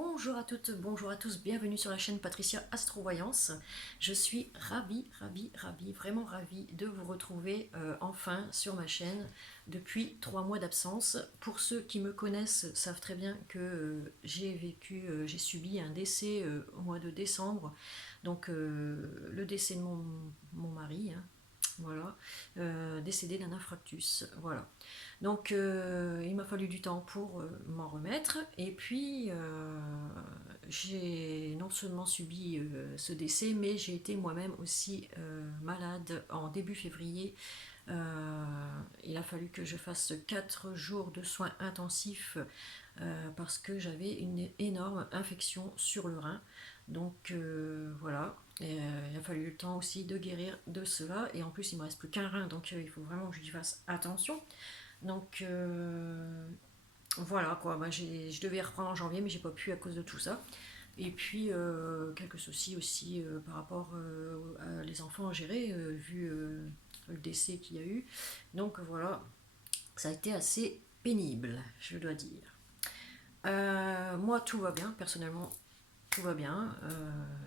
Bonjour à toutes, bonjour à tous, bienvenue sur la chaîne Patricia Astrovoyance. Je suis ravie, vraiment ravie de vous retrouver enfin sur ma chaîne depuis 3 mois d'absence. Pour ceux qui me connaissent savent très bien que j'ai subi un décès au mois de décembre. Donc le décès de mon mari, hein, voilà, décédé d'un infarctus, voilà. Donc il m'a fallu du temps pour m'en remettre. Et puis j'ai non seulement subi ce décès, mais j'ai été moi-même aussi malade en début février. Il a fallu que je fasse 4 jours de soins intensifs parce que j'avais une énorme infection sur le rein. Donc voilà, et, il a fallu le temps aussi de guérir de cela. Et en plus, il ne me reste plus qu'un rein, donc il faut vraiment que j'y fasse attention. Donc voilà quoi, je devais reprendre en janvier, mais j'ai pas pu à cause de tout ça. Et puis quelques soucis aussi par rapport à les enfants à gérer, vu le décès qu'il y a eu. Donc voilà, ça a été assez pénible, je dois dire. Moi, tout va bien, personnellement, tout va bien.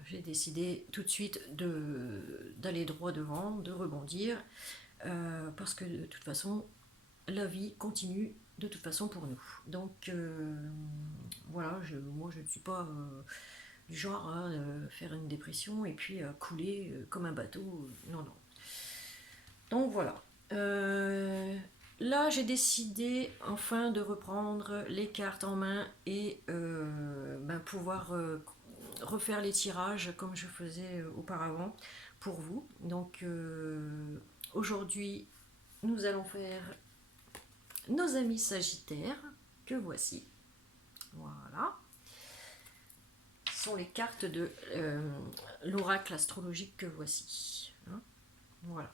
J'ai décidé tout de suite d'aller droit devant, de rebondir, parce que de toute façon, la vie continue de toute façon pour nous. Donc voilà, moi je ne suis pas du genre à faire une dépression et puis à couler comme un bateau. Non, non. Donc voilà. Là, j'ai décidé enfin de reprendre les cartes en main et pouvoir refaire les tirages comme je faisais auparavant pour vous. Donc aujourd'hui, nous allons faire nos amis Sagittaires, que voici. Voilà. Ce sont les cartes de l'oracle astrologique que voici. Hein, voilà.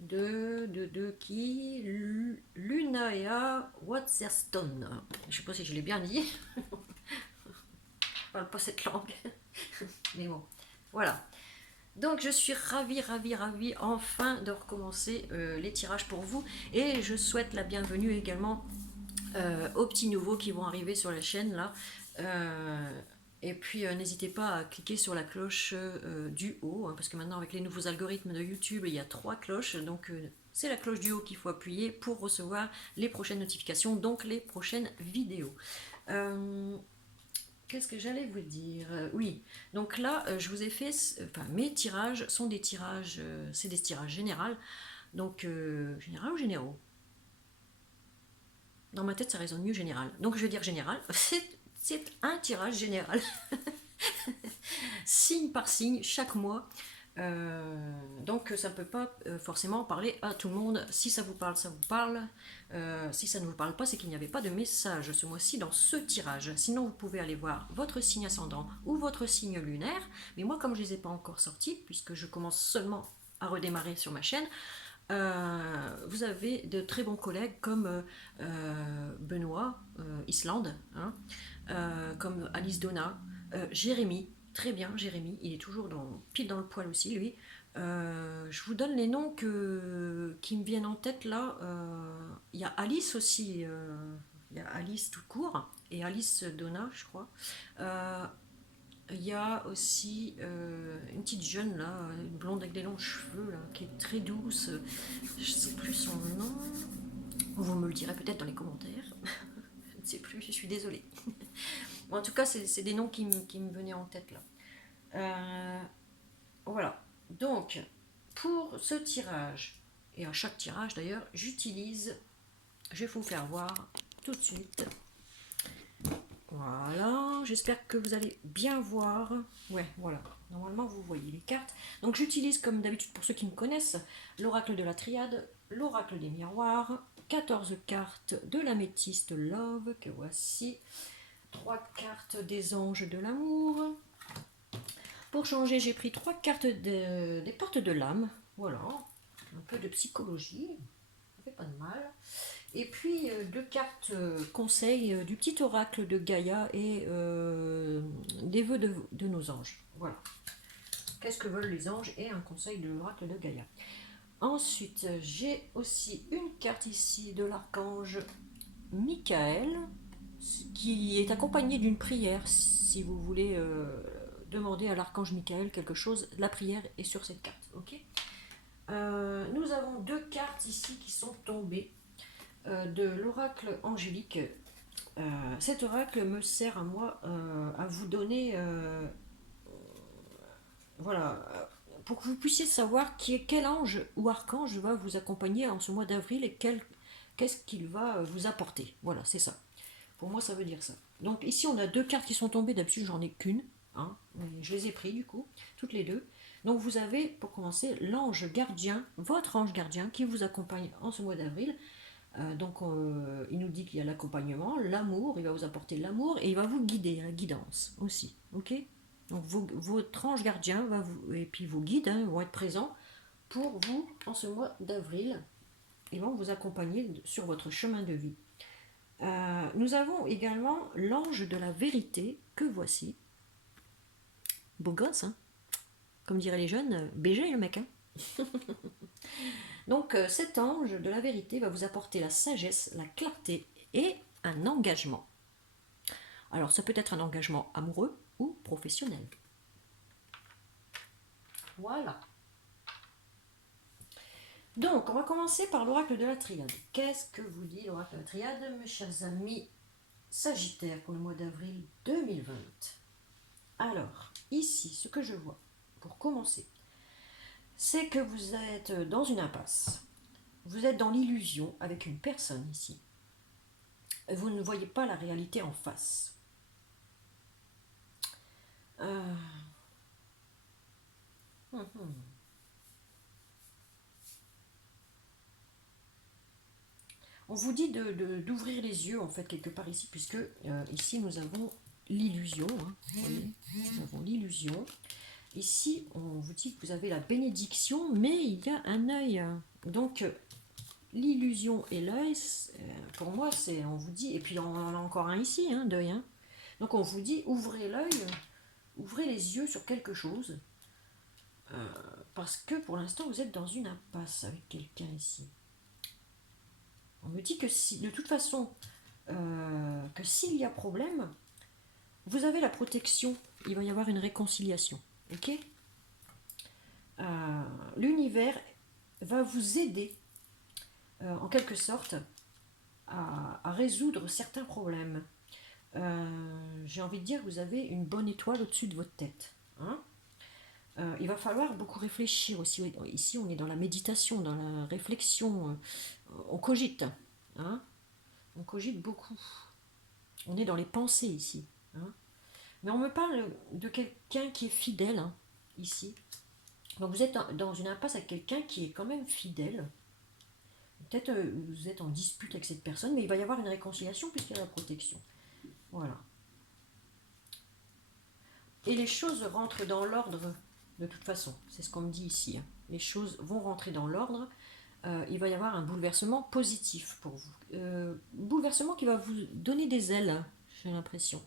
De qui Lunaea Waterston. Je ne sais pas si je l'ai bien dit. Je ne parle pas cette langue. Mais bon, voilà. Donc je suis ravie enfin de recommencer les tirages pour vous. Et je souhaite la bienvenue également aux petits nouveaux qui vont arriver sur la chaîne là. Et puis n'hésitez pas à cliquer sur la cloche du haut, hein, parce que maintenant avec les nouveaux algorithmes de YouTube, il y a 3 cloches, donc c'est la cloche du haut qu'il faut appuyer pour recevoir les prochaines notifications, donc les prochaines vidéos. Qu'est-ce que j'allais vous dire? Oui, donc là, je vous ai fait, enfin mes tirages sont des tirages, c'est des tirages généraux, donc général ou généraux? Dans ma tête, ça résonne mieux général. Donc je vais dire général. C'est un tirage général. Signe par signe, chaque mois. Donc ça ne peut pas forcément parler à tout le monde. Si ça vous parle, ça vous parle. Si ça ne vous parle pas, c'est qu'il n'y avait pas de message ce mois-ci dans ce tirage. Sinon, vous pouvez aller voir votre signe ascendant ou votre signe lunaire. Mais moi, comme je ne les ai pas encore sortis, puisque je commence seulement à redémarrer sur ma chaîne, vous avez de très bons collègues comme Benoît, Islande, hein, comme Alice Donna, Jérémy, très bien Jérémy, il est toujours pile dans le poil aussi lui. Je vous donne les noms qui me viennent en tête là. Il y a Alice aussi, il y a Alice tout court et Alice Donna je crois. Il y a aussi une petite jeune là, une blonde avec des longs cheveux là, qui est très douce. Je ne sais plus son nom. Vous me le direz peut-être dans les commentaires. Je ne sais plus, je suis désolée. Bon, en tout cas, c'est des noms qui me venaient en tête là. Voilà. Donc, pour ce tirage, et à chaque tirage d'ailleurs, j'utilise, je vais vous faire voir tout de suite. Voilà, j'espère que vous allez bien voir. Ouais, voilà, normalement vous voyez les cartes. Donc j'utilise comme d'habitude pour ceux qui me connaissent, l'oracle de la triade, l'oracle des miroirs, 14 cartes de l'améthyste Love, que voici, 3 cartes des anges de l'amour. Pour changer, j'ai pris 3 cartes des portes de l'âme, voilà, un peu de psychologie, ça fait pas de mal. Et puis 2 cartes conseils du petit oracle de Gaïa et des vœux de nos anges. Voilà. Qu'est-ce que veulent les anges et un conseil de l'oracle de Gaïa. Ensuite, j'ai aussi une carte ici de l'archange Michael. qui est accompagné d'une prière, si vous voulez demander à l'archange Michael quelque chose, la prière est sur cette carte. Ok. Nous avons deux cartes ici qui sont tombées de l'oracle angélique. Cet oracle me sert à moi à vous donner, voilà, pour que vous puissiez savoir quel ange ou archange va vous accompagner en ce mois d'avril et qu'est-ce qu'il va vous apporter. Voilà, c'est ça. Pour moi, ça veut dire ça. Donc ici, on a deux cartes qui sont tombées. D'habitude, j'en ai qu'une. Hein, je les ai pris du coup, toutes les deux. Donc vous avez, pour commencer, l'ange gardien, votre ange gardien qui vous accompagne en ce mois d'avril. Il nous dit qu'il y a l'accompagnement, l'amour, il va vous apporter l'amour et il va vous guider, la guidance aussi. Ok. Donc votre ange gardien et puis vos guides vont être présents pour vous en ce mois d'avril. Ils vont vous accompagner sur votre chemin de vie. Nous avons également l'ange de la vérité que voici. Beau gosse, hein, comme diraient les jeunes, BG le mec. Hein. Donc cet ange de la vérité va vous apporter la sagesse, la clarté et un engagement. Alors ça peut être un engagement amoureux ou professionnel. Voilà. Donc on va commencer par l'oracle de la triade. Qu'est-ce que vous dit l'oracle de la triade, mes chers amis Sagittaire pour le mois d'avril 2020? Alors, ici, ce que je vois, pour commencer, c'est que vous êtes dans une impasse. Vous êtes dans l'illusion avec une personne ici. Vous ne voyez pas la réalité en face. On vous dit d'ouvrir les yeux, en fait, quelque part ici, puisque ici, nous avons l'illusion. Hein, vous voyez, nous avons l'illusion. Ici, on vous dit que vous avez la bénédiction, mais il y a un œil. Donc, l'illusion et l'œil, pour moi, c'est, on vous dit, et puis on en a encore un ici, hein, d'œil. Hein. Donc, on vous dit, ouvrez l'œil, ouvrez les yeux sur quelque chose, parce que pour l'instant, vous êtes dans une impasse avec quelqu'un ici. On me dit que si, de toute façon, que s'il y a problème, vous avez la protection, il va y avoir une réconciliation. Ok. L'univers va vous aider, en quelque sorte, à résoudre certains problèmes. J'ai envie de dire que vous avez une bonne étoile au-dessus de votre tête. Hein. Il va falloir beaucoup réfléchir aussi. Ici, on est dans la méditation, dans la réflexion. On cogite. Hein. On cogite beaucoup. On est dans les pensées ici. Hein. Mais on me parle de quelqu'un qui est fidèle, hein, ici. Donc vous êtes dans une impasse avec quelqu'un qui est quand même fidèle. Peut-être vous êtes en dispute avec cette personne, mais il va y avoir une réconciliation puisqu'il y a la protection. Voilà. Et les choses rentrent dans l'ordre de toute façon. C'est ce qu'on me dit ici. Hein. Les choses vont rentrer dans l'ordre. Il va y avoir un bouleversement positif pour vous. Bouleversement qui va vous donner des ailes, j'ai l'impression.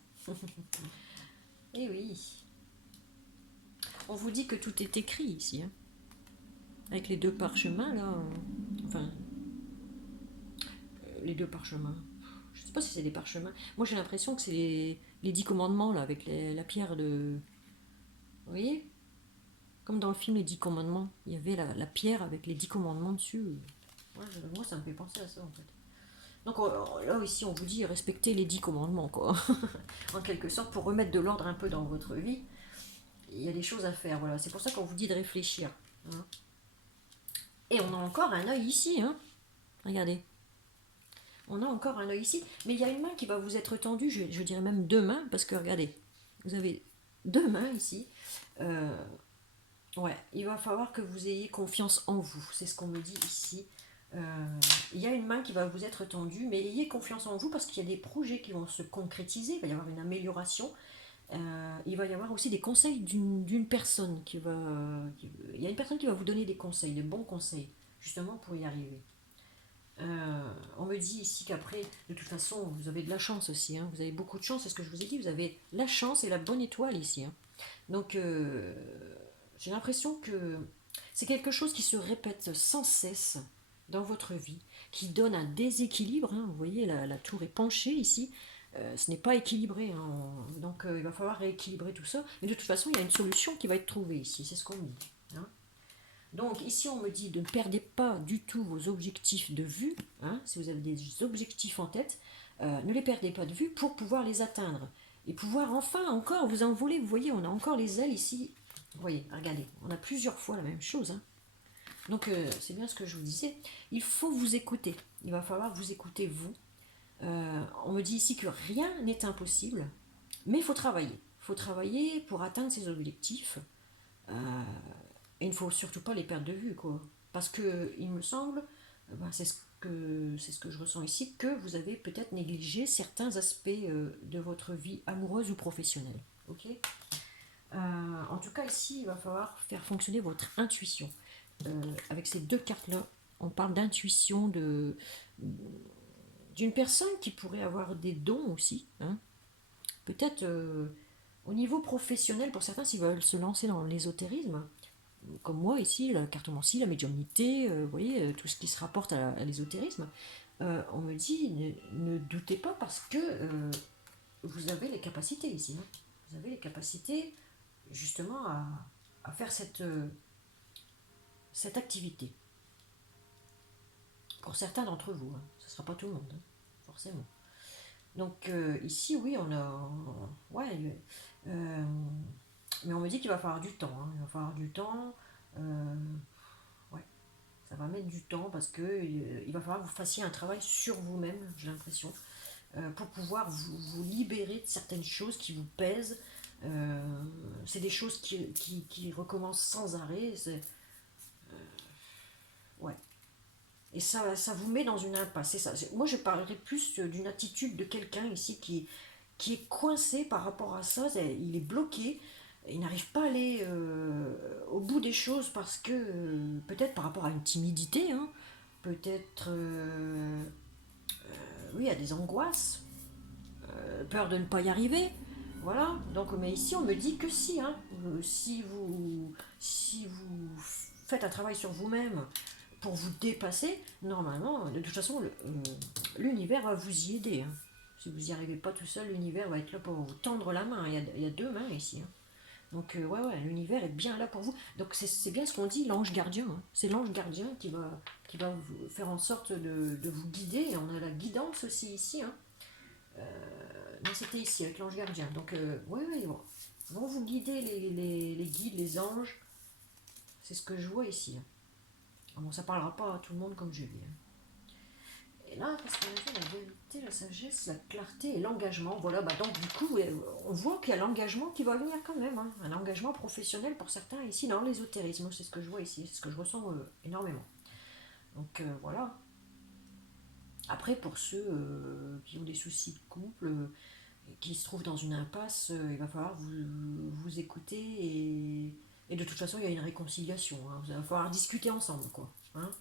Et oui. On vous dit que tout est écrit ici. Hein. Avec les deux parchemins, là. Enfin. Les deux parchemins. Je ne sais pas si c'est des parchemins. Moi, j'ai l'impression que c'est les 10 commandements, là, avec la pierre de... Vous voyez? Comme dans le film Les 10 commandements. Il y avait la pierre avec les 10 commandements dessus. Ouais, moi, ça me fait penser à ça, en fait. Donc là, ici, on vous dit respectez les 10 commandements, quoi. En quelque sorte, pour remettre de l'ordre un peu dans votre vie. Il y a des choses à faire, voilà. C'est pour ça qu'on vous dit de réfléchir. Hein. Et on a encore un œil ici, hein. Regardez. On a encore un œil ici, mais il y a une main qui va vous être tendue, je dirais même deux mains, parce que regardez, vous avez deux mains ici. Ouais, il va falloir que vous ayez confiance en vous, c'est ce qu'on me dit ici. Il y a une main qui va vous être tendue, mais ayez confiance en vous parce qu'il y a des projets qui vont se concrétiser, il va y avoir une amélioration. Il va y avoir aussi des conseils d'une personne il y a une personne qui va vous donner des conseils, de bons conseils, justement pour y arriver. On me dit ici qu'après, de toute façon, vous avez de la chance aussi. Hein. Vous avez beaucoup de chance, c'est ce que je vous ai dit. Vous avez la chance et la bonne étoile ici. Hein. Donc, j'ai l'impression que c'est quelque chose qui se répète sans cesse dans votre vie, qui donne un déséquilibre. Hein. Vous voyez, la tour est penchée ici. ce n'est pas équilibré, hein. Donc il va falloir rééquilibrer tout ça. Mais de toute façon, il y a une solution qui va être trouvée ici, c'est ce qu'on me dit, hein. Donc ici, on me dit de ne perdez pas du tout vos objectifs de vue, hein. Si vous avez des objectifs en tête, ne les perdez pas de vue pour pouvoir les atteindre. Et pouvoir enfin encore vous envoler. Vous voyez, on a encore les ailes ici. Vous voyez, regardez, on a plusieurs fois la même chose, hein. Donc c'est bien ce que je vous disais. Il faut vous écouter. Il va falloir vous écouter, vous. On me dit ici que rien n'est impossible, mais il faut travailler. Il faut travailler pour atteindre ses objectifs. Et il ne faut surtout pas les perdre de vue, quoi. Parce que, il me semble, c'est ce que je ressens ici, que vous avez peut-être négligé certains aspects de votre vie amoureuse ou professionnelle. Ok. En tout cas, ici, il va falloir faire fonctionner votre intuition. Avec ces deux cartes-là, on parle d'intuition d'une personne qui pourrait avoir des dons aussi, hein. Peut-être au niveau professionnel, pour certains, s'ils veulent se lancer dans l'ésotérisme, comme moi ici, la cartomancie, la médiumnité, vous voyez, tout ce qui se rapporte à l'ésotérisme, on me dit ne doutez pas parce que vous avez les capacités ici, hein. Vous avez les capacités justement à faire cette activité. Pour certains d'entre vous, hein. Ce ne sera pas tout le monde, hein, forcément. Donc ici, oui, on a... Ouais, mais on me dit qu'il va falloir du temps, hein. Il va falloir du temps. Ouais, ça va mettre du temps parce que il va falloir que vous fassiez un travail sur vous-même, j'ai l'impression, pour pouvoir vous libérer de certaines choses qui vous pèsent. C'est des choses qui recommencent sans arrêt. Ouais. Et ça vous met dans une impasse. C'est ça. Moi, je parlerais plus d'une attitude de quelqu'un ici qui est coincé par rapport à ça. Il est bloqué. Il n'arrive pas à aller au bout des choses parce que, peut-être par rapport à une timidité, hein, peut-être, oui, à des angoisses, peur de ne pas y arriver. Voilà. Donc, mais ici, on me dit que si, hein, si vous faites un travail sur vous-même pour vous dépasser, normalement, de toute façon, l'univers va vous y aider, hein. Si vous n'y arrivez pas tout seul, l'univers va être là pour vous tendre la main. Il y a deux mains ici, hein. Donc, ouais, l'univers est bien là pour vous. Donc, c'est bien ce qu'on dit, l'ange gardien, hein. C'est l'ange gardien qui va vous faire en sorte de vous guider. Et on a la guidance aussi ici, hein. Non, c'était ici, avec l'ange gardien. Donc, oui, ils vont vous guider, les guides, les anges. C'est ce que je vois ici, hein. Bon, ça parlera pas à tout le monde comme je dis, hein. Et là, qu'est-ce qu'on a fait? La vérité, la sagesse, la clarté et l'engagement. Voilà, donc du coup, on voit qu'il y a l'engagement qui va venir quand même, hein. Un engagement professionnel pour certains ici dans l'ésotérisme. C'est ce que je vois ici, c'est ce que je ressens énormément. Donc voilà. Après, pour ceux qui ont des soucis de couple, qui se trouvent dans une impasse, il va falloir vous écouter et de toute façon, il y a une réconciliation, hein. Il va falloir discuter ensemble, quoi, hein.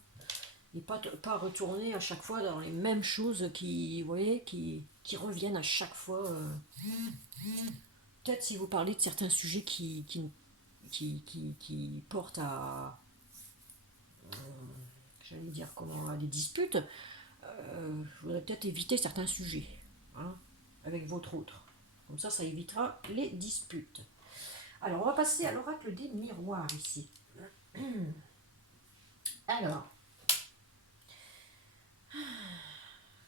Et pas retourner à chaque fois dans les mêmes choses vous voyez, qui reviennent à chaque fois. Peut-être si vous parlez de certains sujets qui portent à, j'allais dire comment, à des disputes, je voudrais peut-être éviter certains sujets, hein, avec votre autre. Comme ça évitera les disputes. Alors, on va passer à l'oracle des miroirs ici. Alors,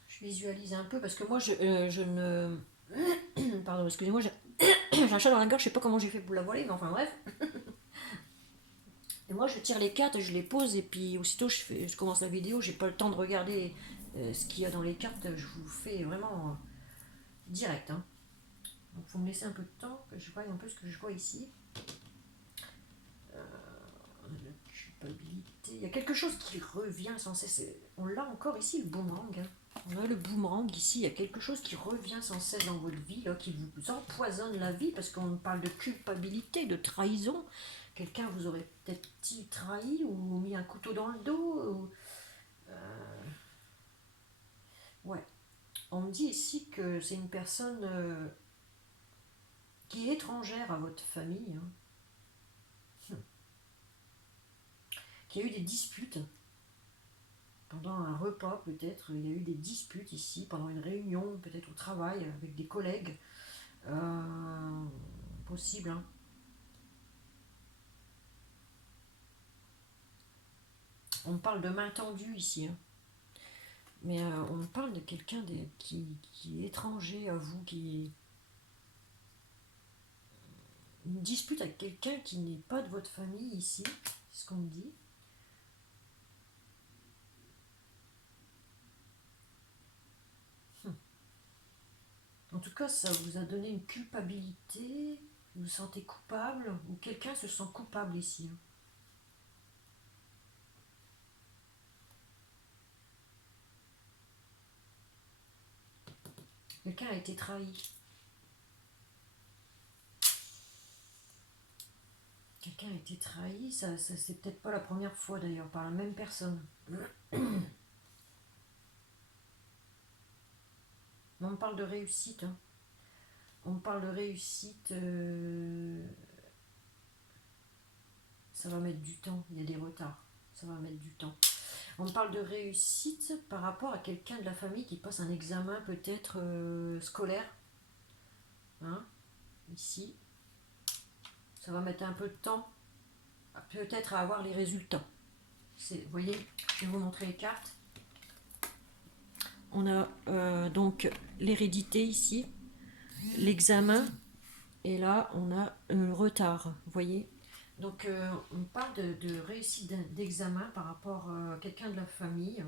je visualise un peu parce que moi, je ne... Pardon, excusez-moi, j'ai un chat dans la gorge, je sais pas comment j'ai fait pour la voiler, mais enfin bref. Et moi, je tire les cartes, je les pose, et puis aussitôt je commence la vidéo, j'ai pas le temps de regarder ce qu'il y a dans les cartes, je vous fais vraiment direct, hein. Donc, il faut me laisser un peu de temps, que je voie un peu ce que je vois ici. La culpabilité, il y a quelque chose qui revient sans cesse. On l'a encore ici, le boomerang, hein. On a le boomerang ici, il y a quelque chose qui revient sans cesse dans votre vie, là, qui vous empoisonne la vie, parce qu'on parle de culpabilité, de trahison. Quelqu'un vous aurait peut-être trahi ou mis un couteau dans le dos. Ouais. On me dit ici que c'est une personne qui est étrangère à votre famille, hein, qui a eu des disputes. Pendant un repas, peut-être, il y a eu des disputes ici, pendant une réunion, peut-être au travail, avec des collègues. Possible, hein. On parle de main tendue ici, hein. Mais on parle de quelqu'un qui est étranger à vous, qui une dispute avec quelqu'un qui n'est pas de votre famille ici, c'est ce qu'on me dit. En tout cas, ça vous a donné une culpabilité, vous vous sentez coupable, ou quelqu'un se sent coupable ici, hein. Quelqu'un a été trahi. Quelqu'un a été trahi, ça c'est peut-être pas la première fois d'ailleurs, par la même personne. On me parle de réussite, hein. On me parle de réussite, ça va mettre du temps, il y a des retards, ça va mettre du temps. On me parle de réussite par rapport à quelqu'un de la famille qui passe un examen peut-être scolaire, hein, ici. Ça va mettre un peu de temps, peut-être à avoir les résultats. Vous voyez, je vais vous montrer les cartes. On a donc l'hérédité ici, l'examen, et là on a le retard, vous voyez. Donc on parle de réussite d'examen par rapport à quelqu'un de la famille,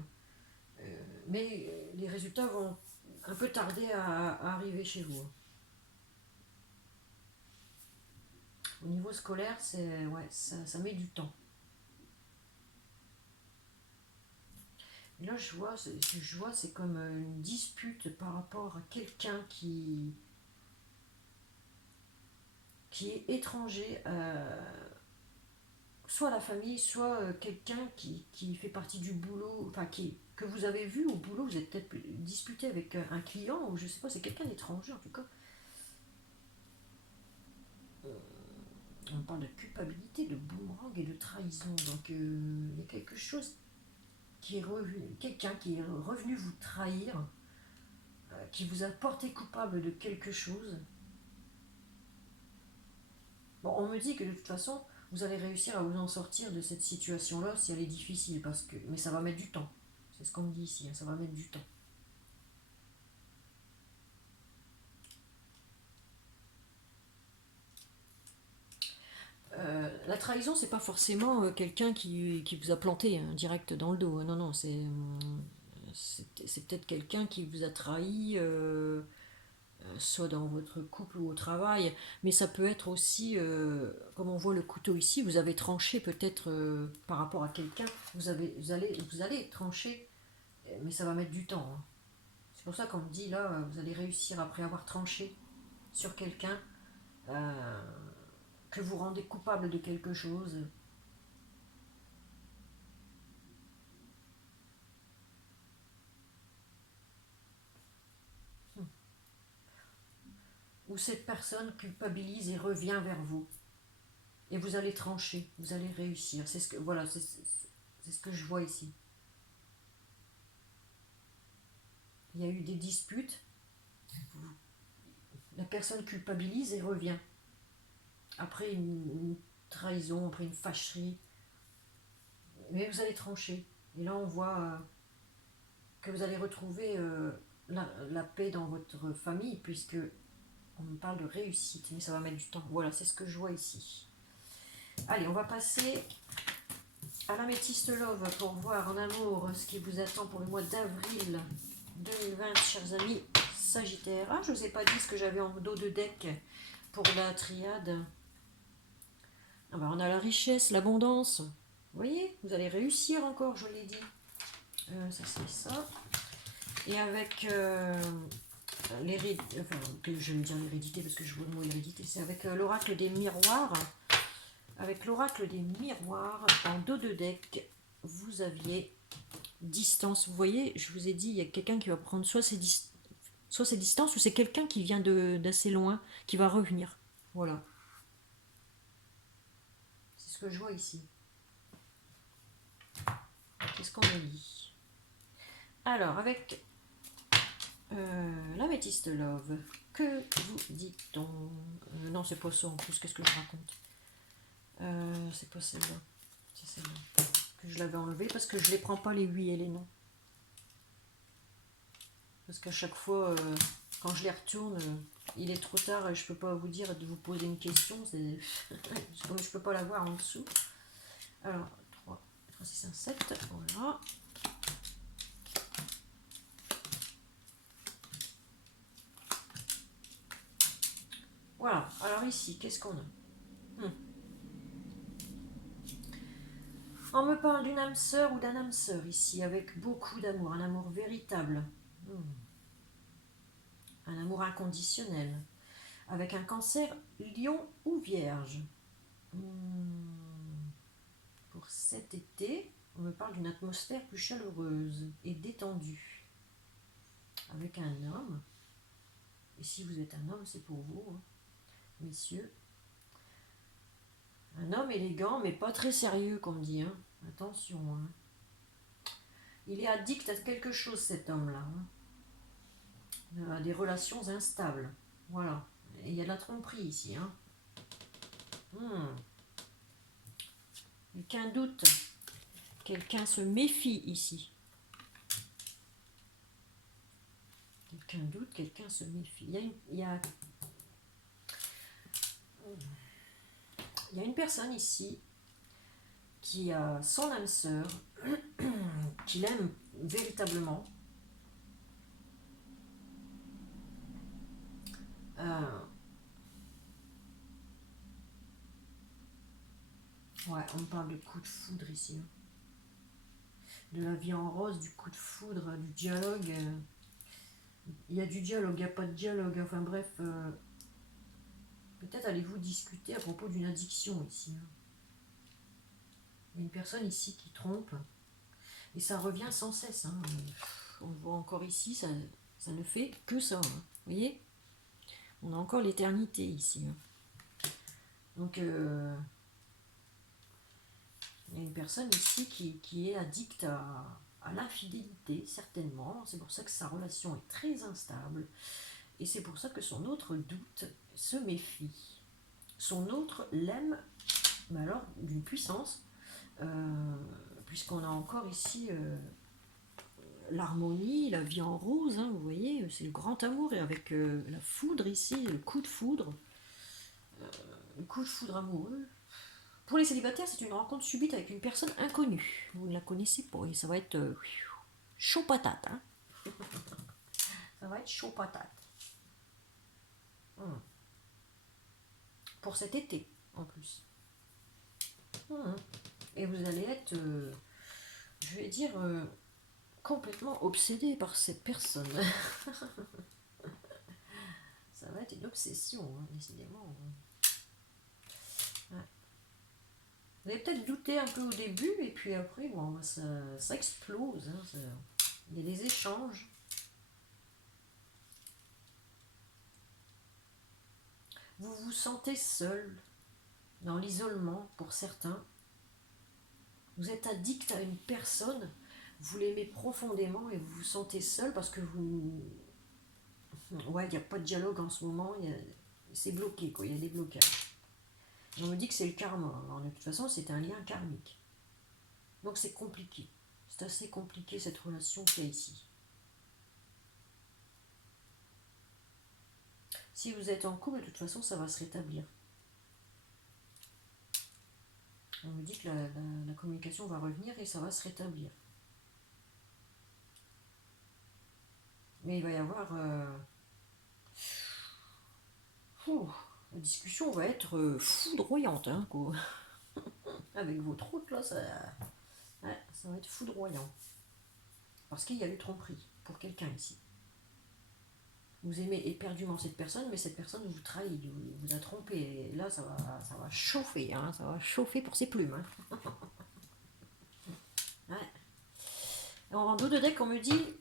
mais les résultats vont un peu tarder à arriver chez vous. Au niveau scolaire, ouais, ça met du temps. Et là, je vois, c'est comme une dispute par rapport à quelqu'un qui est étranger, soit à la famille, soit quelqu'un qui fait partie du boulot, enfin que vous avez vu au boulot, vous êtes peut-être disputé avec un client, ou je sais pas, c'est quelqu'un d'étranger en tout cas. On parle de culpabilité, de boomerang et de trahison. Donc il y a quelque chose qui est revenu, quelqu'un qui est revenu vous trahir, qui vous a porté coupable de quelque chose. Bon, on me dit que de toute façon, vous allez réussir à vous en sortir de cette situation-là si elle est difficile, mais ça va mettre du temps. C'est ce qu'on me dit ici, hein, ça va mettre du temps. La trahison, c'est pas forcément quelqu'un qui vous a planté hein, direct dans le dos. Non, non, c'est peut-être quelqu'un qui vous a trahi, soit dans votre couple ou au travail, mais ça peut être aussi, comme on voit le couteau ici, vous avez tranché peut-être par rapport à quelqu'un, vous allez trancher, mais ça va mettre du temps, hein. C'est pour ça qu'on me dit là, vous allez réussir après avoir tranché sur quelqu'un, euh, que vous rendez coupable de quelque chose. Ou cette personne culpabilise et revient vers vous. Et vous allez trancher, vous allez réussir. C'est ce que, voilà, c'est ce que je vois ici. Il y a eu des disputes, la personne culpabilise et revient. Après une trahison, après une fâcherie. Mais vous allez trancher. Et là, on voit que vous allez retrouver la paix dans votre famille, puisque on me parle de réussite, mais ça va mettre du temps. Voilà, c'est ce que je vois ici. Allez, on va passer à l'améthyste love pour voir en amour ce qui vous attend pour le mois d'avril 2020, chers amis Sagittaire. Ah, je ne vous ai pas dit ce que j'avais en dos de deck pour la triade. Ah ben, on a la richesse, l'abondance. Vous voyez, vous allez réussir encore, je l'ai dit. Ça, c'est ça. Et avec l'hérédité, enfin, je vais dire l'hérédité parce que je vois le mot hérédité, c'est avec l'oracle des miroirs. Avec l'oracle des miroirs, en dos de deck, vous aviez distance. Vous voyez, je vous ai dit, il y a quelqu'un qui va prendre soit ses distances, ou c'est quelqu'un qui vient d'assez loin, qui va revenir. Voilà. C'est ce que je vois ici. Qu'est-ce qu'on a dit? Alors, avec l'améthyste love, que vous dit-on? Non, c'est pas ça en plus, qu'est-ce que je raconte? C'est pas celle-là. C'est celle-là que je l'avais enlevée parce que je les prends pas les oui et les non. Parce qu'à chaque fois, quand je les retourne, il est trop tard et je peux pas vous dire de vous poser une question. Comme je peux pas la voir en dessous. Alors, 3, 6, 1, 7, voilà. Voilà, alors ici, qu'est-ce qu'on a? On me parle d'une âme sœur ou d'un âme sœur ici, avec beaucoup d'amour, un amour véritable. Un amour inconditionnel. Avec un cancer, lion ou vierge. Pour cet été, on me parle d'une atmosphère plus chaleureuse et détendue. Avec un homme. Et si vous êtes un homme, c'est pour vous, hein, messieurs. Un homme élégant, mais pas très sérieux, comme dit. Hein. Attention. Hein. Il est addict à quelque chose, cet homme-là. Hein. À des relations instables. Voilà. Et il y a de la tromperie ici. Hein. Quelqu'un doute. Quelqu'un se méfie ici. Quelqu'un doute, quelqu'un se méfie. Il y a une personne ici qui a son âme sœur, qui l'aime véritablement. Ouais, on parle de coup de foudre ici. Hein. De la vie en rose, du coup de foudre, du dialogue. Il y a du dialogue, il n'y a pas de dialogue. Enfin bref, peut-être allez-vous discuter à propos d'une addiction ici. Hein. Il y a une personne ici qui trompe. Et ça revient sans cesse. Hein. On le voit encore ici, ça ne fait que ça. Hein. Vous voyez? On a encore l'éternité ici. Hein. Donc, il y a une personne ici qui est addicte à l'infidélité, certainement. C'est pour ça que sa relation est très instable. Et c'est pour ça que son autre doute, se méfie. Son autre l'aime, mais alors d'une puissance, puisqu'on a encore ici l'harmonie, la vie en rose, hein, vous voyez, c'est le grand amour, et avec la foudre ici, le coup de foudre amoureux. Pour les célibataires, c'est une rencontre subite avec une personne inconnue. Vous ne la connaissez pas, et ça va être chaud patate. Hein. Ça va être chaud patate. Pour cet été, en plus. Et vous allez être, je vais dire, complètement obsédé par cette personne. Ça va être une obsession, hein, décidément. Ouais. Vous avez peut-être douté un peu au début, et puis après, bon, ça explose. Hein, il y a des échanges. Vous vous sentez seul, dans l'isolement pour certains. Vous êtes addict à une personne, vous l'aimez profondément et vous vous sentez seul parce que vous... Ouais, il n'y a pas de dialogue en ce moment, c'est bloqué, quoi, il y a des blocages. On me dit que c'est le karma, alors de toute façon c'est un lien karmique. Donc c'est compliqué, c'est assez compliqué cette relation qu'il y a ici. Si vous êtes en couple, de toute façon ça va se rétablir. On me dit que la communication va revenir et ça va se rétablir. Mais il va y avoir... la discussion va être foudroyante, hein, quoi. Avec votre hôte, là, ça va être foudroyant. Parce qu'il y a eu tromperie pour quelqu'un ici. Vous aimez éperdument cette personne, mais cette personne vous trahit, vous a trompé. Et là, ça va chauffer, hein, ça va chauffer pour ses plumes. Hein. Ouais. En dos de deck, on me dit,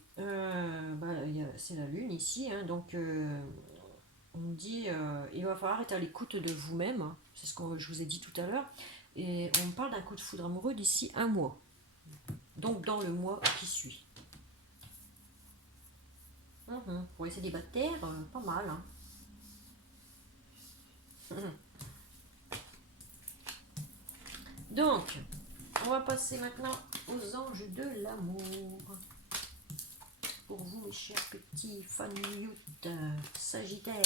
c'est la lune ici, hein, donc on me dit, il va falloir être à l'écoute de vous-même, hein, c'est ce que je vous ai dit tout à l'heure, et on me parle d'un coup de foudre amoureux d'ici 1 mois, donc dans le mois qui suit. Pour les célibataires, pas mal. Hein. Donc, on va passer maintenant aux anges de l'amour. Pour vous, mes chers petits fanioutes sagittaires.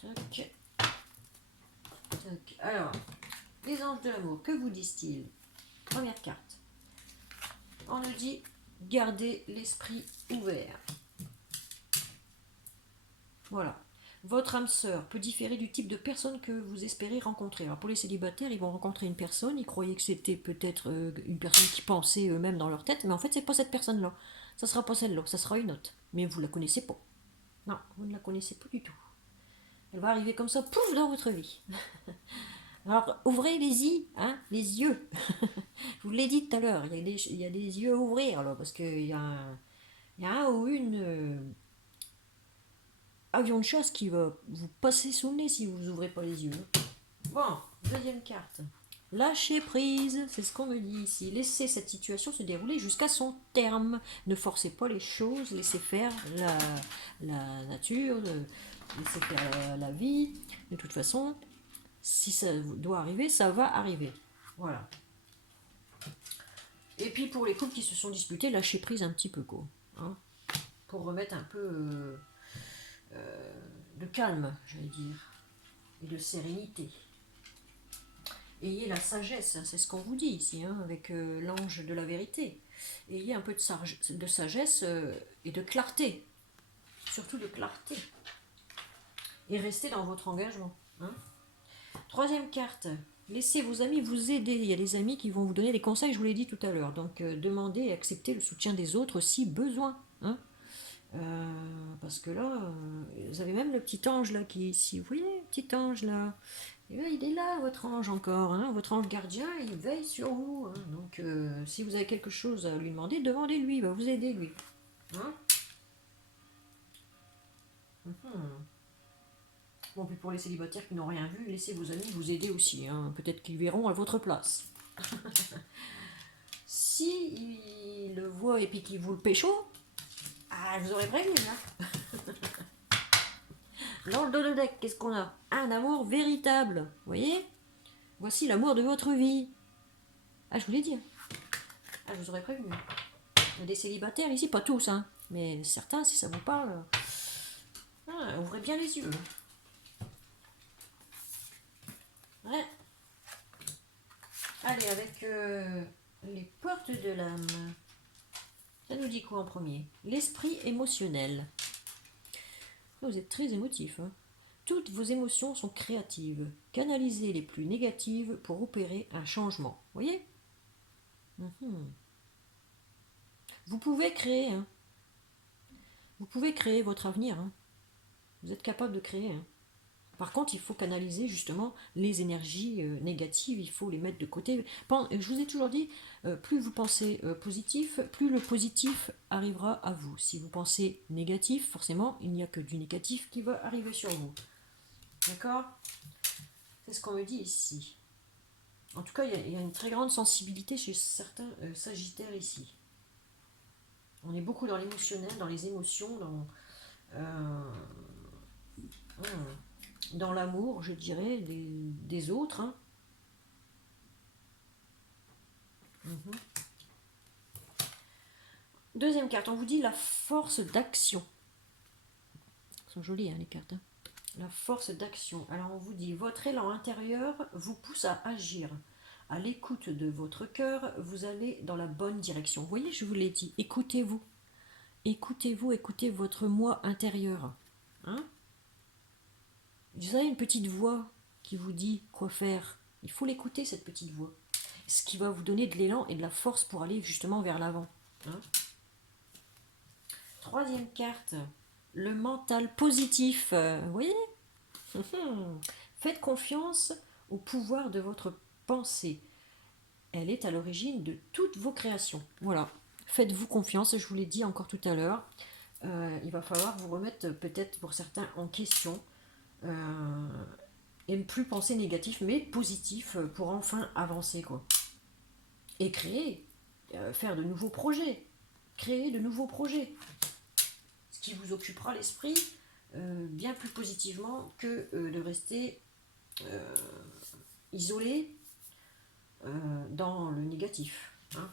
Tac. Tac. Alors, les anges de l'amour, que vous disent-ils? Première carte. On nous dit, gardez l'esprit ouvert. Voilà. Votre âme sœur peut différer du type de personne que vous espérez rencontrer. Alors pour les célibataires, ils vont rencontrer une personne, ils croyaient que c'était peut-être une personne qui pensait eux-mêmes dans leur tête, mais en fait c'est pas cette personne-là. Ça sera pas celle-là, ça sera une autre. Mais vous la connaissez pas. Non, vous ne la connaissez pas du tout. Elle va arriver comme ça, pouf, dans votre vie. Alors ouvrez les yeux, hein, les yeux. Je vous l'ai dit tout à l'heure, il y a des yeux à ouvrir là, parce qu'il y a un ou une avion de chasse qui va vous passer sous le nez si vous ouvrez pas les yeux. Bon, deuxième carte. Lâcher prise, c'est ce qu'on me dit ici. Laissez cette situation se dérouler jusqu'à son terme. Ne forcez pas les choses, laissez faire la nature, laissez faire la vie. De toute façon, si ça doit arriver, ça va arriver. Voilà. Et puis pour les couples qui se sont disputés, lâchez prise un petit peu, quoi. Hein, pour remettre un peu de calme, j'allais dire, et de sérénité. Ayez la sagesse, c'est ce qu'on vous dit ici, hein, avec l'ange de la vérité. Ayez un peu de sagesse et de clarté, surtout de clarté. Et restez dans votre engagement. Hein. Troisième carte, laissez vos amis vous aider. Il y a des amis qui vont vous donner des conseils, je vous l'ai dit tout à l'heure. Donc demandez et acceptez le soutien des autres si besoin. Hein. Parce que là, vous avez même le petit ange là qui est ici. Vous voyez, le petit ange là. Et là, il est là, votre ange encore. Hein. Votre ange gardien, il veille sur vous. Hein. Donc, si vous avez quelque chose à lui demander, demandez-lui. Il va vous aider, lui. Hein. Bon, puis pour les célibataires qui n'ont rien vu, laissez vos amis vous aider aussi. Hein. Peut-être qu'ils verront à votre place. Si ils le voient et puis qu'ils vous le pécho, ah, je vous aurais prévenu. Hein. Dans le dos de deck, qu'est-ce qu'on a? Un amour véritable. Vous voyez? Voici l'amour de votre vie. Ah, je vous l'ai dit. Ah, je vous aurais prévenu. Il y a des célibataires ici, pas tous, hein, mais certains, si ça vous parle, ouvrez bien les yeux. Ouais. Allez, avec les portes de l'âme. Ça nous dit quoi en premier? L'esprit émotionnel. Vous êtes très émotif. Hein. Toutes vos émotions sont créatives. Canalisez les plus négatives pour opérer un changement. Vous voyez? Vous pouvez créer. Hein. Vous pouvez créer votre avenir. Hein. Vous êtes capable de créer. Hein. Par contre, il faut canaliser justement les énergies négatives, il faut les mettre de côté. Je vous ai toujours dit, plus vous pensez positif, plus le positif arrivera à vous. Si vous pensez négatif, forcément, il n'y a que du négatif qui va arriver sur vous. D'accord? C'est ce qu'on me dit ici. En tout cas, il y a une très grande sensibilité chez certains sagittaires ici. On est beaucoup dans l'émotionnel, dans les émotions, dans l'amour, je dirais, des autres. Hein. Deuxième carte, on vous dit la force d'action. Elles sont jolies, hein, les cartes. Hein. La force d'action. Alors on vous dit, votre élan intérieur vous pousse à agir. À l'écoute de votre cœur, vous allez dans la bonne direction. Vous voyez, je vous l'ai dit, écoutez-vous. Écoutez-vous, écoutez votre moi intérieur. Hein? Vous avez une petite voix qui vous dit quoi faire. Il faut l'écouter, cette petite voix. Ce qui va vous donner de l'élan et de la force pour aller justement vers l'avant. Hein? Troisième carte, le mental positif. Vous voyez? Faites confiance au pouvoir de votre pensée. Elle est à l'origine de toutes vos créations. Voilà. Faites-vous confiance, je vous l'ai dit encore tout à l'heure. Il va falloir vous remettre peut-être pour certains en question. Et ne plus penser négatif, mais positif pour enfin avancer, quoi. Et créer, faire de nouveaux projets. créer de nouveaux projets. Ce qui vous occupera l'esprit bien plus positivement que de rester isolé dans le négatif. Hein.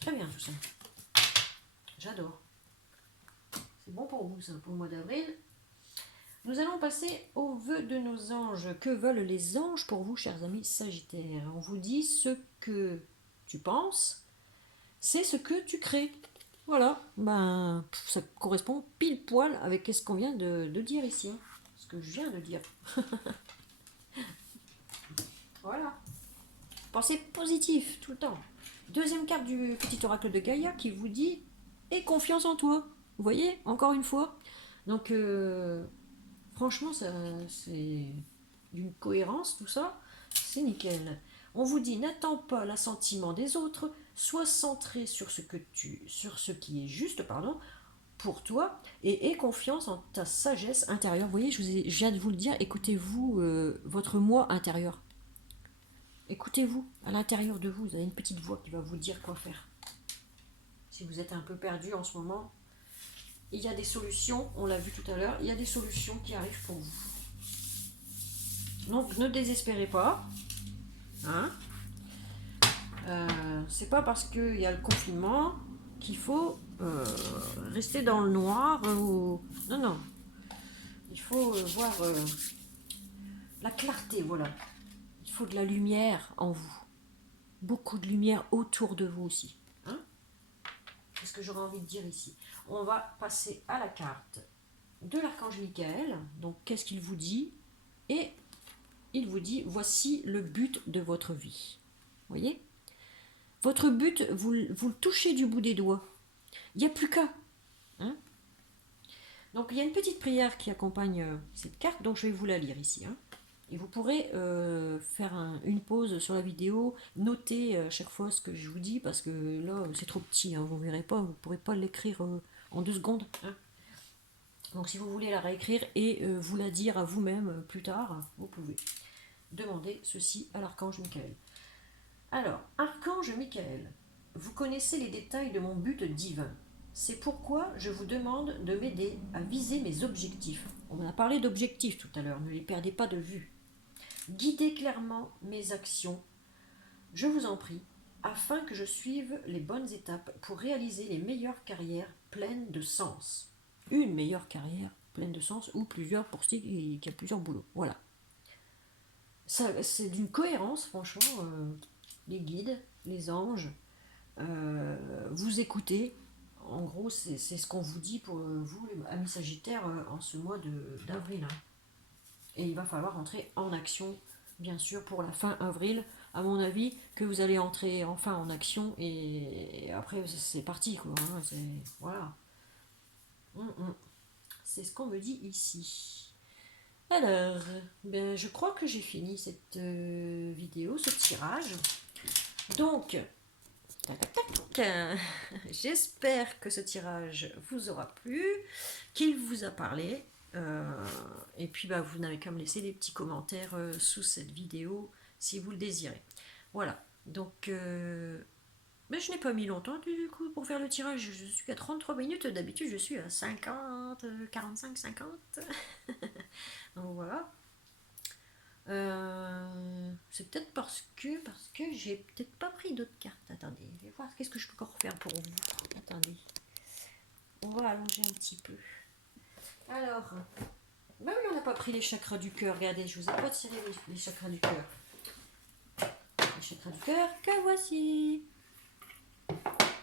Très bien tout ça. J'adore. C'est bon pour vous ça, pour le mois d'avril. Nous allons passer aux vœux de nos anges. Que veulent les anges pour vous, chers amis Sagittaires? On vous dit ce que tu penses, c'est ce que tu crées. Voilà, ben ça correspond pile poil avec ce qu'on vient de dire ici. Hein. Ce que je viens de dire. Voilà. Pensez positif tout le temps. Deuxième carte du petit oracle de Gaïa qui vous dit « Aie confiance en toi ». Vous voyez, encore une fois. Donc, franchement, c'est d'une cohérence, tout ça. C'est nickel. On vous dit « N'attends pas l'assentiment des autres, sois centré sur ce qui est juste, pour toi, et aie confiance en ta sagesse intérieure. » Vous voyez, je viens de vous le dire, écoutez-vous votre moi intérieur. Écoutez-vous, à l'intérieur de vous, vous avez une petite voix qui va vous dire quoi faire. Si vous êtes un peu perdu en ce moment, il y a des solutions, on l'a vu tout à l'heure, il y a des solutions qui arrivent pour vous. Donc ne désespérez pas. Hein, c'est pas parce qu'il y a le confinement qu'il faut rester dans le noir. Non, non. Il faut voir la clarté, voilà. Il faut de la lumière en vous. Beaucoup de lumière autour de vous aussi. Hein, c'est ce que j'aurais envie de dire ici. On va passer à la carte de l'archange Michael. Donc, qu'est-ce qu'il vous dit? Et il vous dit, voici le but de votre vie. Vous voyez? Votre but, vous le touchez du bout des doigts. Il n'y a plus qu'à. Hein, donc, il y a une petite prière qui accompagne cette carte, donc je vais vous la lire ici. Hein. Et vous pourrez faire une pause sur la vidéo, noter à chaque fois ce que je vous dis, parce que là, c'est trop petit, hein, vous ne verrez pas, vous ne pourrez pas l'écrire en 2 secondes. Hein. Donc si vous voulez la réécrire et vous la dire à vous-même plus tard, vous pouvez demander ceci à l'archange Michael. Alors, archange Michael, vous connaissez les détails de mon but divin. C'est pourquoi je vous demande de m'aider à viser mes objectifs. On a parlé d'objectifs tout à l'heure, ne les perdez pas de vue. Guidez clairement mes actions, je vous en prie, afin que je suive les bonnes étapes pour réaliser les meilleures carrières pleines de sens. Une meilleure carrière pleine de sens, ou plusieurs pour ceux qui a plusieurs boulots. Voilà. Ça, c'est d'une cohérence, franchement. Les guides, les anges, vous écoutez. En gros, c'est ce qu'on vous dit pour vous, les amis Sagittaires, en ce mois d'avril. Hein. Et il va falloir entrer en action, bien sûr, pour la fin avril. À mon avis, que vous allez entrer enfin en action et après, c'est parti, quoi. Hein, voilà. C'est ce qu'on me dit ici. Alors, ben, je crois que j'ai fini cette vidéo, ce tirage. Donc, j'espère que ce tirage vous aura plu, qu'il vous a parlé. Et puis bah, vous n'avez qu'à me laisser des petits commentaires sous cette vidéo si vous le désirez. Voilà, donc mais je n'ai pas mis longtemps du coup pour faire le tirage. Je suis à 33 minutes, d'habitude je suis à 50, 45, 50. Donc voilà. C'est peut-être parce que j'ai peut-être pas pris d'autres cartes. Attendez, je vais voir qu'est-ce que je peux encore faire pour vous. Attendez, on va allonger un petit peu. Alors, ben oui, on n'a pas pris les chakras du cœur. Regardez, je vous ai pas tiré les chakras du cœur. Les chakras du cœur que voici.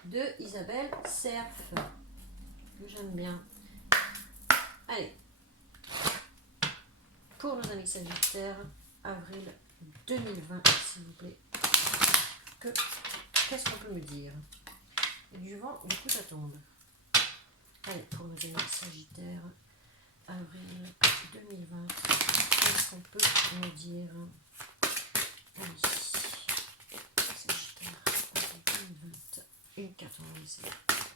De Isabelle Cerf. Que j'aime bien. Allez. Pour nos amis Sagittaires, avril 2020, s'il vous plaît. Qu'est-ce qu'on peut me dire? Du vent, du coup ça tombe. Allez, pour nos amis Sagittaires, avril 2020, qu'est-ce qu'on peut me dire? Allez, Sagittaire, avril 2020, une carte, on va laisser.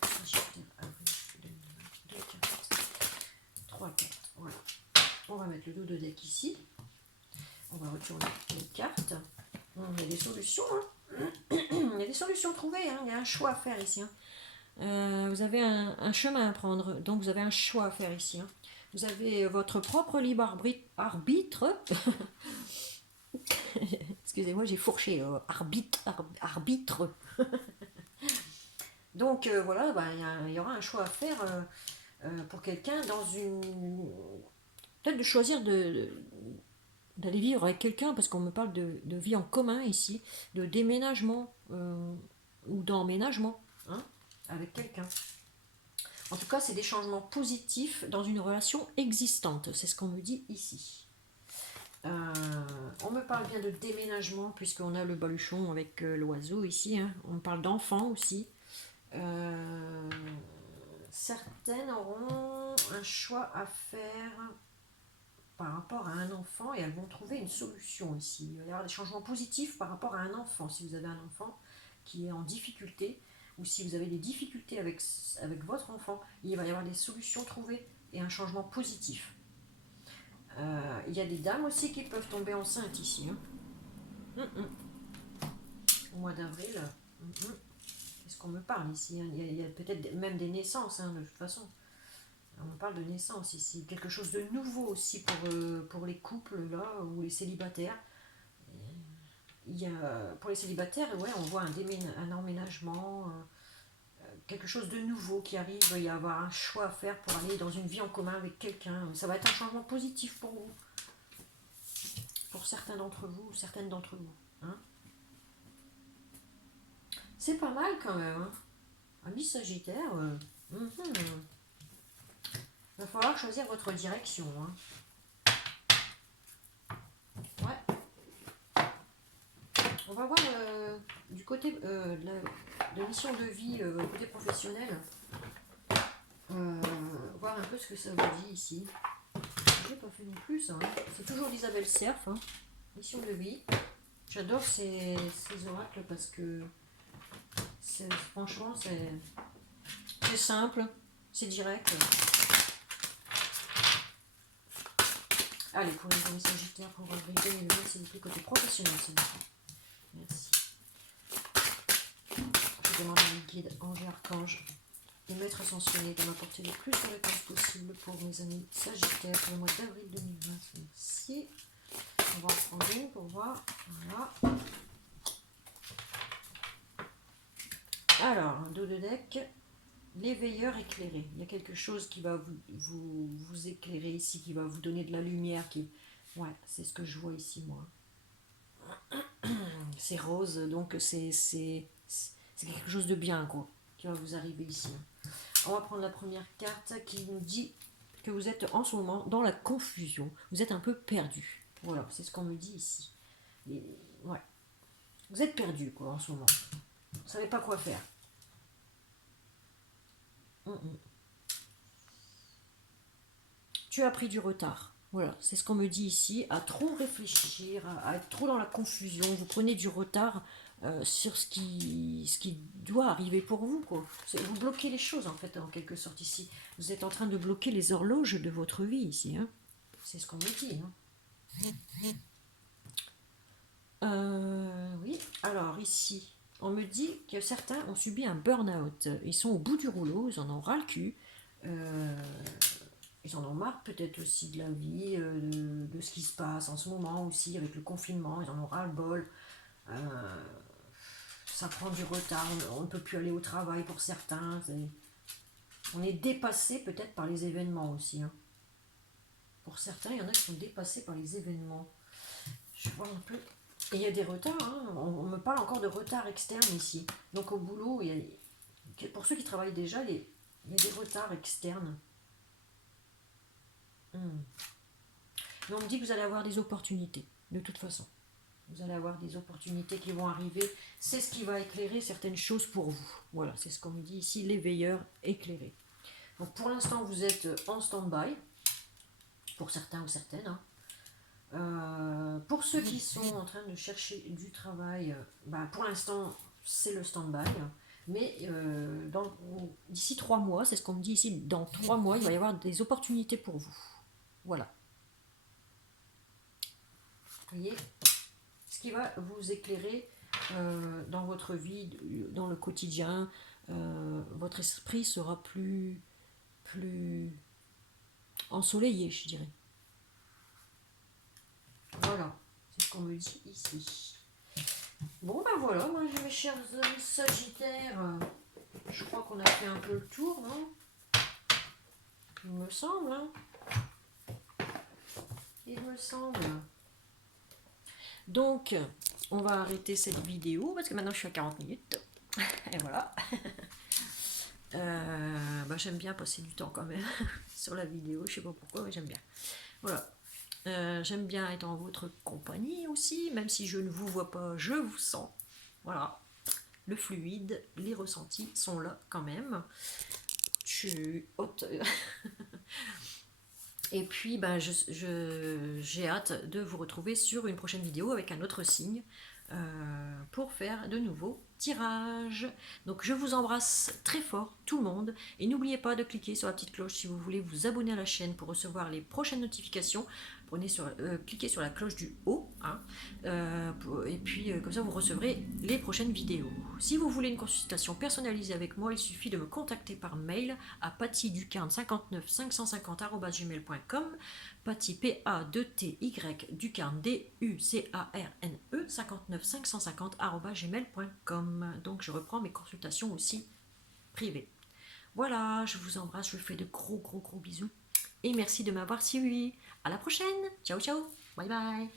Sagittaire, avril 2020, 2 cartes, 3 cartes, voilà. On va mettre le dos de deck ici. On va retourner les cartes. Il y a des solutions, hein. Il y a des solutions trouvées, hein, il y a un choix à faire ici. Hein. Vous avez un chemin à prendre, donc vous avez un choix à faire ici. Hein. Vous avez votre propre libre arbitre. Excusez-moi, j'ai fourché. Arbitre. Donc voilà, bah, il y aura un choix à faire pour quelqu'un dans une... Peut-être de choisir d'aller vivre avec quelqu'un, parce qu'on me parle de vie en commun ici, de déménagement ou d'emménagement hein, avec quelqu'un. En tout cas, c'est des changements positifs dans une relation existante, c'est ce qu'on me dit ici. On me parle bien de déménagement, puisqu'on a le baluchon avec l'oiseau ici. Hein. On me parle d'enfants aussi. Certaines auront un choix à faire par rapport à un enfant et elles vont trouver une solution ici. Il va y avoir des changements positifs par rapport à un enfant. Si vous avez un enfant qui est en difficulté ou si vous avez des difficultés avec votre enfant, il va y avoir des solutions trouvées et un changement positif. Il y a des dames aussi qui peuvent tomber enceintes ici. Hein. Au mois d'avril. Qu'est-ce qu'on me parle ici hein. Il y a peut-être même des naissances hein, de toute façon. On parle de naissance ici. Quelque chose de nouveau aussi pour les couples là ou les célibataires. Il y a, pour les célibataires, ouais, on voit un emménagement, quelque chose de nouveau qui arrive. Il va y avoir un choix à faire pour aller dans une vie en commun avec quelqu'un. Ça va être un changement positif pour vous. Pour certains d'entre vous, certaines d'entre vous. Hein. C'est pas mal quand même. Hein. Amis Sagittaire, il va falloir choisir votre direction. Hein. Ouais. On va voir du côté de mission de vie, côté professionnel. Voir un peu ce que ça vous dit ici. J'ai pas fait non plus ça. Hein. C'est toujours d'Isabelle Cerf. Hein. Mission de vie. J'adore ces oracles parce que franchement c'est simple, c'est direct. Allez, pour les amis Sagittaires, pour avril 2020, s'il vous plaît, côté professionnel, s'il vous plaît. Merci. Je demande à mes guides, anges et archanges et maîtres ascensionnés de m'apporter le plus de réponses possible pour mes amis Sagittaires pour le mois d'avril 2020. Merci. On va en prendre une pour voir. Voilà. Alors, un dos de deck. L'éveilleur éclairé. Il y a quelque chose qui va vous éclairer ici, qui va vous donner de la lumière. Ouais, c'est ce que je vois ici, moi. C'est rose, donc c'est quelque chose de bien, quoi, qui va vous arriver ici. On va prendre la première carte qui nous dit que vous êtes en ce moment dans la confusion. Vous êtes un peu perdu. Voilà, c'est ce qu'on me dit ici. Ouais. Vous êtes perdu, quoi, en ce moment. Vous ne savez pas quoi faire. Tu as pris du retard. Voilà, c'est ce qu'on me dit ici, à trop réfléchir, à être trop dans la confusion. Vous prenez du retard sur ce qui doit arriver pour vous. Quoi. Vous bloquez les choses, en fait, en quelque sorte, ici. Vous êtes en train de bloquer les horloges de votre vie, ici. Hein. C'est ce qu'on me dit. Hein. Oui, alors, ici, on me dit que certains ont subi un burn-out. Ils sont au bout du rouleau, ils en ont ras le cul. Ils en ont marre peut-être aussi de la vie, de ce qui se passe en ce moment aussi avec le confinement, ils en ont ras le bol. Ça prend du retard, on ne peut plus aller au travail pour certains. On est dépassé peut-être par les événements aussi. Hein. Pour certains, il y en a qui sont dépassés par les événements. Je vois un peu. Et il y a des retards, hein. On me parle encore de retard externe ici. Donc au boulot, pour ceux qui travaillent déjà, il y a des retards externes. Mais on me dit que vous allez avoir des opportunités, de toute façon. Vous allez avoir des opportunités qui vont arriver. C'est ce qui va éclairer certaines choses pour vous. Voilà, c'est ce qu'on me dit ici, l'éveilleur éclairé. Donc pour l'instant, vous êtes en stand-by, pour certains ou certaines. Hein. Pour ceux qui sont en train de chercher du travail, pour l'instant, c'est le stand-by. Mais d'ici 3 mois, c'est ce qu'on me dit ici, dans 3 mois, il va y avoir des opportunités pour vous. Voilà. Vous voyez, ce qui va vous éclairer dans votre vie, dans le quotidien, votre esprit sera plus ensoleillé, je dirais. Voilà, c'est ce qu'on me dit ici. Bon ben voilà, moi mes chers amis sagittaires, je crois qu'on a fait un peu le tour, non? Il me semble, hein? Il me semble. Donc, on va arrêter cette vidéo parce que maintenant je suis à 40 minutes. Et voilà. J'aime bien passer du temps quand même sur la vidéo, je sais pas pourquoi, mais j'aime bien. Voilà. J'aime bien être en votre compagnie aussi, même si je ne vous vois pas, je vous sens. Voilà. Le fluide, les ressentis sont là quand même. Je suis haute. Et puis, j'ai hâte de vous retrouver sur une prochaine vidéo avec un autre signe pour faire de nouveaux tirages. Donc, je vous embrasse très fort, tout le monde. Et n'oubliez pas de cliquer sur la petite cloche si vous voulez vous abonner à la chaîne pour recevoir les prochaines notifications. Cliquez sur la cloche du haut, hein, et puis comme ça vous recevrez les prochaines vidéos. Si vous voulez une consultation personnalisée avec moi, il suffit de me contacter par mail à pattyducarne59550@gmail.com, Patty P-A-2-T-Y Ducarne D-U-C-A-R-N-E 59550@gmail.com. Donc je reprends mes consultations aussi privées. Voilà, je vous embrasse, je vous fais de gros bisous et merci de m'avoir suivi. À la prochaine. Ciao ciao. Bye bye.